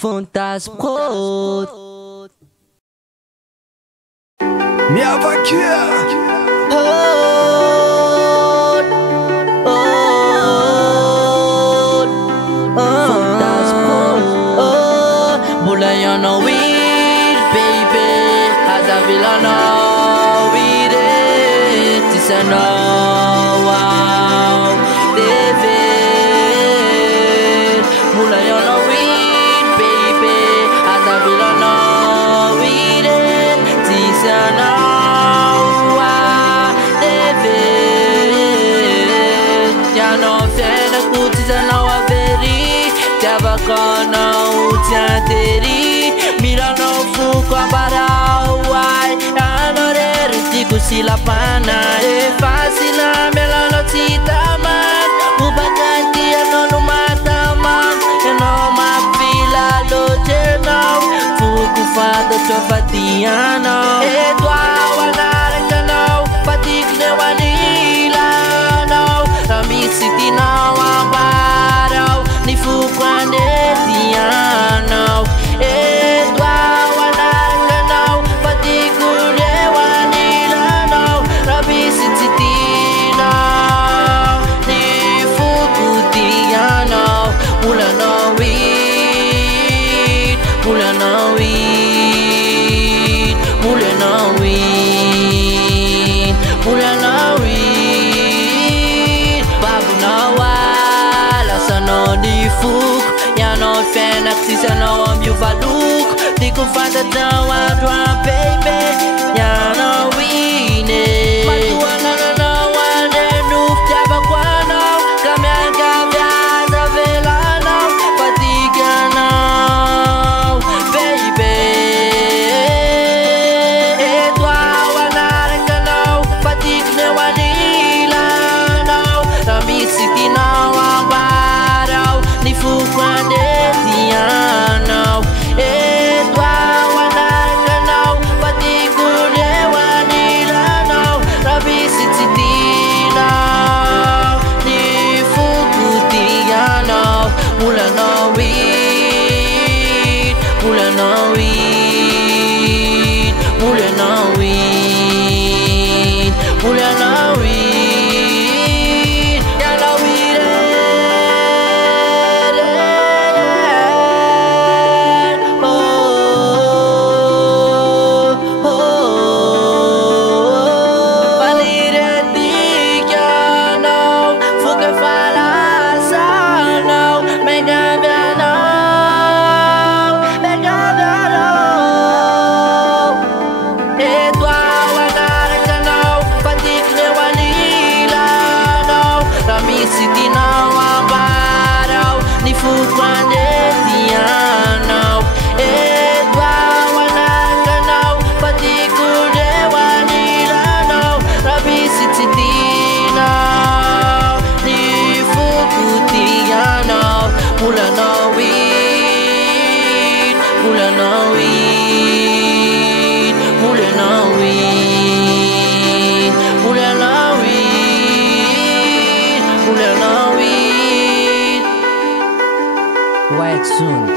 Fantasprot. Minha vaquinha. Mula yon no weed, baby. As a villain, no weed. It's a no wow, David. Mula yon no weed, baby. As a villain, no weed. It's a no wow, David. Ya no fena kuti za no averi. Tava kono utianteri. Mira no fuko abarawai. Anorere tiku sila pana. E fascina mela no tita man. Ubakanti ano no mata man. Eno ma fila lo jeno. Fuku fado chofatiano. E tua wanare kano. Patik ne wanila no. Rami city no abaraw. Ni fuku ane diano. E tua wanare kano. Patik ne wanila no. Rami city no. Ni fuku diano. Mula no weed. Mula no weed. Mula no weed. Mula no weed. Babu no wala sa no di fuk. Ya no fan ak si sa no am you valuk. Di ko fanta dawa dwa baby. Ya no wine. Matua na na na wane nuf jaba kwa no. Kamyan kamya sa vela no. Patiga no baby. Etwa wanare ka no. Patig ne wanila no. Rami city no abaraw. Ni fukwande diano. Etwa wanare ka no. Patig ne wanila no. Rami city no. Ni fukutiano. Mula no weed. Mula no weed. Mula no weed. Mula no weed. Ya no weed. Oh, oh, oh. Valire dikiano. Fuke falasano. Mega biano. Mega biano. Etwa wanare ka no. Patik ne wanila no. Rami city no abaraw. Ni fukwande diano. Etwa wanare ka no. Patik ne wanila no. Rami city no. Ni fukutiano. Mula no weed. Mula no weed. Mula no weed. Mula no weed. Mula no weed. White Sound.